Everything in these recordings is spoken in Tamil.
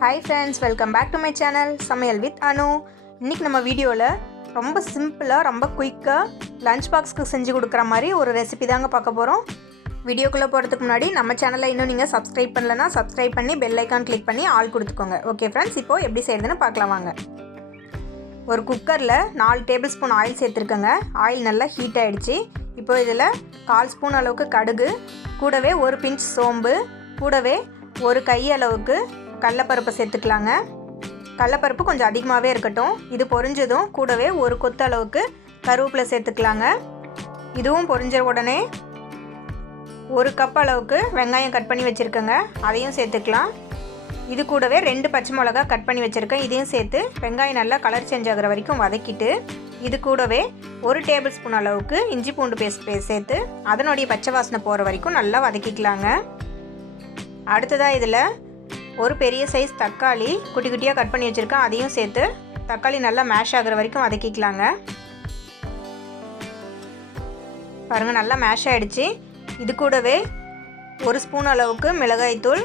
Hi friends, welcome back to my channel Samayal with Anu. இன்னைக்கு நம்ம வீடியோல ரொம்ப சிம்பிளா ரொம்ப குயிக்கா லஞ்ச் பாக்ஸ்க்கு செஞ்சு கொடுக்குற மாதிரி ஒரு ரெசிபி தாங்க பார்க்க போறோம். வீடியோக்குள்ள போறதுக்கு முன்னாடி நம்ம சேனலை இன்னும் நீங்க Subscribe பண்ணலனா Subscribe பண்ணி bell icon click பண்ணி ஆல் கொடுத்துக்கோங்க. ஓகே फ्रेंड्स, இப்போ எப்படி செய்யறதுன்னு பார்க்கலாம் வாங்க. ஒரு குக்கர்ல 4 டேபிள்ஸ்பூன் ஆயில் சேர்த்திருக்கேங்க. ஆயில் நல்லா ஹீட் ஆயிடுச்சு. இப்போ இதல 1/4 ஸ்பூன் அளவுக்கு கடுகு, கூடவே ஒரு பிஞ்ச் சோம்பு, கூடவே ஒரு கை அளவுக்கு கடலைப்பருப்பு சேர்த்துக்கலாங்க. கடலைப்பருப்பு கொஞ்சம் அதிகமாகவே இருக்கட்டும். இது பொரிஞ்சதும் கூடவே ஒரு கொத்து அளவுக்கு கருவேப்பிலை சேர்த்துக்கலாங்க. இதுவும் பொரிஞ்ச உடனே ஒரு கப் அளவுக்கு வெங்காயம் கட் பண்ணி வச்சுருக்கேங்க, அதையும் சேர்த்துக்கலாம். இது கூடவே 2 பச்சை மிளகா கட் பண்ணி வச்சுருக்கேன், இதையும் சேர்த்து வெங்காயம் நல்லா கலர் சேஞ்ச் ஆகிற வரைக்கும் வதக்கிட்டு, இது கூடவே 1 டேபிள் ஸ்பூன் அளவுக்கு இஞ்சி பூண்டு பேஸ்ட் சேர்த்து அதனுடைய பச்சை வாசனை போகிற வரைக்கும் நல்லா வதக்கிக்கலாங்க. அடுத்ததாக இதில் ஒரு பெரிய சைஸ் தக்காளி குட்டி குட்டியாக கட் பண்ணி வச்சுருக்கேன், அதையும் சேர்த்து தக்காளி நல்லா மேஷ் ஆகிற வரைக்கும் வதக்கிக்கலாங்க. பாருங்கள், நல்லா மேஷ் ஆகிடுச்சு. இது கூடவே 1 ஸ்பூன் அளவுக்கு மிளகாய்த்தூள்,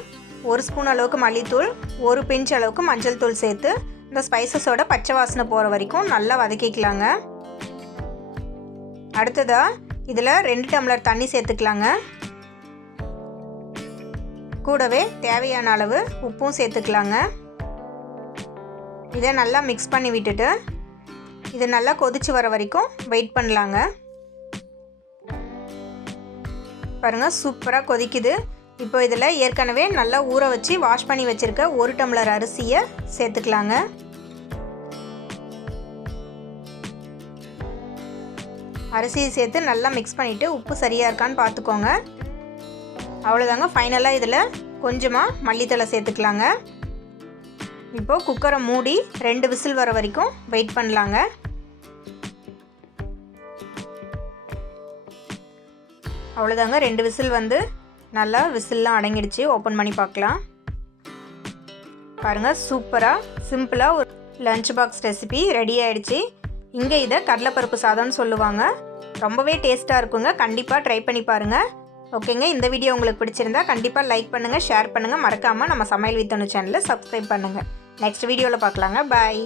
1 ஸ்பூன் அளவுக்கு மல்லித்தூள், 1 பிஞ்ச் அளவுக்கு மஞ்சள் தூள் சேர்த்து இந்த ஸ்பைசஸோட பச்சை வாசனை போகிற வரைக்கும் நல்லா வதக்கிக்கலாங்க. அடுத்ததாக இதில் 2 டம்ளர் தண்ணி சேர்த்துக்கலாங்க. கூடவே தேவையான அளவு உப்பும் சேர்த்துக்கலாங்க. இதை நல்லா மிக்ஸ் பண்ணி விட்டுட்டு இது நல்லா கொதிச்சு வர வரைக்கும் வெயிட் பண்ணலாங்க. பாருங்கள், சூப்பராக கொதிக்குது. இப்போ இதில் ஏற்கனவே நல்லா ஊற வச்சு வாஷ் பண்ணி வச்சுருக்க 1 டம்ளர் அரிசியை சேர்த்துக்கலாங்க. அரிசியை சேர்த்து நல்லா மிக்ஸ் பண்ணிவிட்டு உப்பு சரியாக இருக்கான்னு பார்த்துக்கோங்க. அவ்வளோதாங்க, ஃபைனலாக இதில் கொஞ்சமாக மல்லித்தழை சேர்த்துக்கலாங்க. இப்போது குக்கரை மூடி 2 விசில் வர வரைக்கும் வெயிட் பண்ணலாங்க. அவ்வளோதாங்க, 2 விசில் வந்து நல்லா விசில்லாம் அடங்கிடுச்சு. ஓப்பன் பண்ணி பார்க்கலாம். பாருங்கள், சூப்பராக சிம்பிளாக ஒரு லஞ்ச் பாக்ஸ் ரெசிபி ரெடி ஆகிடுச்சு. இங்கே இதை கடலைப்பருப்பு சாதம்னு சொல்லுவாங்க. ரொம்பவே டேஸ்ட்டாக இருக்குங்க. கண்டிப்பாக ட்ரை பண்ணி பாருங்கள். ஓகேங்க, இந்த வீடியோ உங்களுக்கு பிடிச்சிருந்தா கண்டிப்பாக லைக் பண்ணுங்கள், ஷேர் பண்ணுங்கள், மறக்காமல் நம்ம சமையல் வித் அனு சேனலை சப்ஸ்கிரைப் பண்ணுங்கள். நெக்ஸ்ட் வீடியோவில் பார்க்கலாங்க. பாய்.